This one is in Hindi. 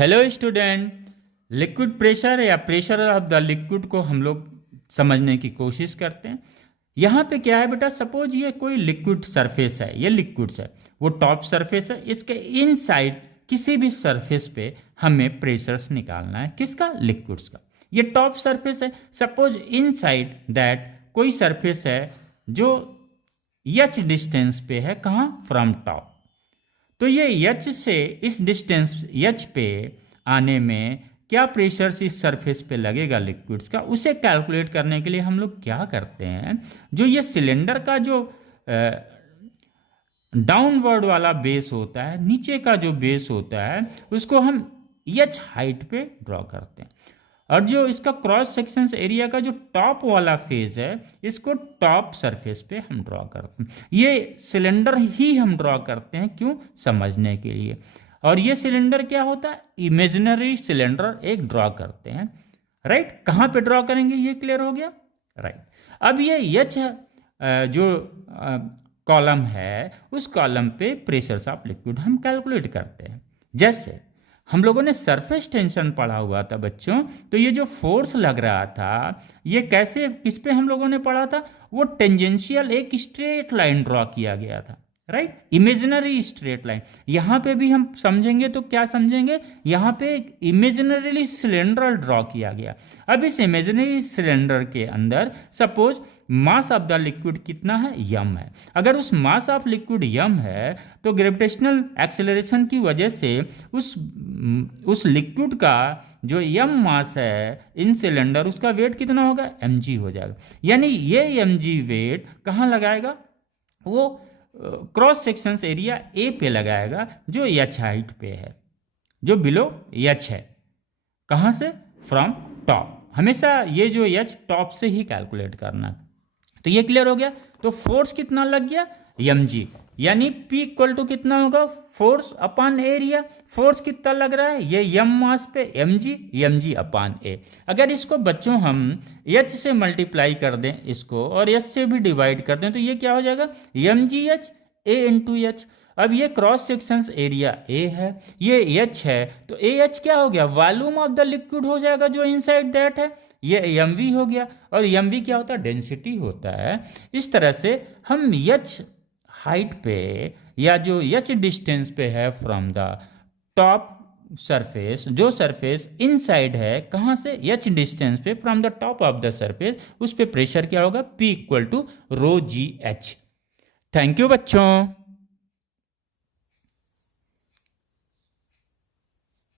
हेलो स्टूडेंट, लिक्विड प्रेशर या प्रेशर ऑफ द लिक्विड को हम लोग समझने की कोशिश करते हैं। यहाँ पे क्या है बेटा, सपोज ये कोई लिक्विड सरफेस है, ये लिक्विड्स है, वो टॉप सरफेस है, इसके इनसाइड किसी भी सरफेस पे हमें प्रेशर्स निकालना है। किसका? लिक्विड्स का। ये टॉप सरफेस है। सपोज इनसाइड दैट कोई सरफेस है जो एच डिस्टेंस पे है, कहाँ? From top. तो ये एच से इस डिस्टेंस एच पे आने में क्या प्रेशर इस सरफेस पे लगेगा लिक्विड्स का, उसे कैलकुलेट करने के लिए हम लोग क्या करते हैं, जो ये सिलेंडर का जो डाउनवर्ड वाला बेस होता है, नीचे का जो बेस होता है, उसको हम एच हाइट पे ड्रॉ करते हैं। और जो इसका क्रॉस सेक्शन एरिया का जो टॉप वाला फेज है, इसको टॉप सरफेस पे हम ड्रॉ करते हैं। ये सिलेंडर ही हम ड्रॉ करते हैं, क्यों? समझने के लिए। और ये सिलेंडर क्या होता है? इमेजिनरी सिलेंडर एक ड्रॉ करते हैं, राइट। कहाँ पे ड्रॉ करेंगे, ये क्लियर हो गया, राइट। अब ये एच जो कॉलम है, उस कॉलम पे प्रेशर्स ऑफ लिक्विड हम कैलकुलेट करते हैं। जैसे हम लोगों ने सरफेस टेंशन पढ़ा हुआ था बच्चों, तो ये जो फोर्स लग रहा था, ये कैसे, किस पे हम लोगों ने पढ़ा था? वो टेंजेंशियल एक स्ट्रेट लाइन ड्रॉ किया गया था, राइट, इमेजिनरी स्ट्रेट लाइन। यहाँ पे भी हम समझेंगे तो क्या समझेंगे, यहाँ पे एक इमेजिनरी सिलेंडर ड्रॉ किया गया। अब इस इमेजिनरी सिलेंडर के अंदर suppose mass of the liquid कितना है? यम है। अगर उस मास ऑफ लिक्विड यम है, तो ग्रेविटेशनल एक्सेलरेशन की वजह से उस लिक्विड का जो यम मास है इन सिलेंडर, उसका वेट कितना होगा? mg हो जाएगा। यानी ये mg वेट कहाँ लगाएगा? वो क्रॉस सेक्शन एरिया ए पे लगाएगा, जो एच हाइट पे है, जो बिलो एच है। कहाँ से? From top. हमेशा ये जो एच टॉप से ही कैलकुलेट करना है। तो ये क्लियर हो गया। तो फोर्स कितना लग गया? mg, यानी P इक्वल टू कितना होगा? Force upon area. फोर्स कितना लग रहा है? ये m मास पे mg अपॉन a। अगर इसको बच्चों हम h से मल्टीप्लाई कर दें इसको, और h से भी डिवाइड कर दें, तो ये क्या हो जाएगा? mgh a into H. अब ये क्रॉस सेक्शन एरिया a है, ये h है, तो ah क्या हो गया? वॉल्यूम ऑफ द लिक्विड हो जाएगा जो इनसाइड दैट है। ये mv हो गया, और mv क्या होता है? डेंसिटी होता है। इस तरह से हम h हाइट पे, या जो h डिस्टेंस पे है फ्रॉम द टॉप सरफेस, जो सरफेस इनसाइड है, कहाँ से? h डिस्टेंस पे from the top of the surface, उस पे प्रेशर क्या होगा? P equal to ρgh। Thank you बच्चों।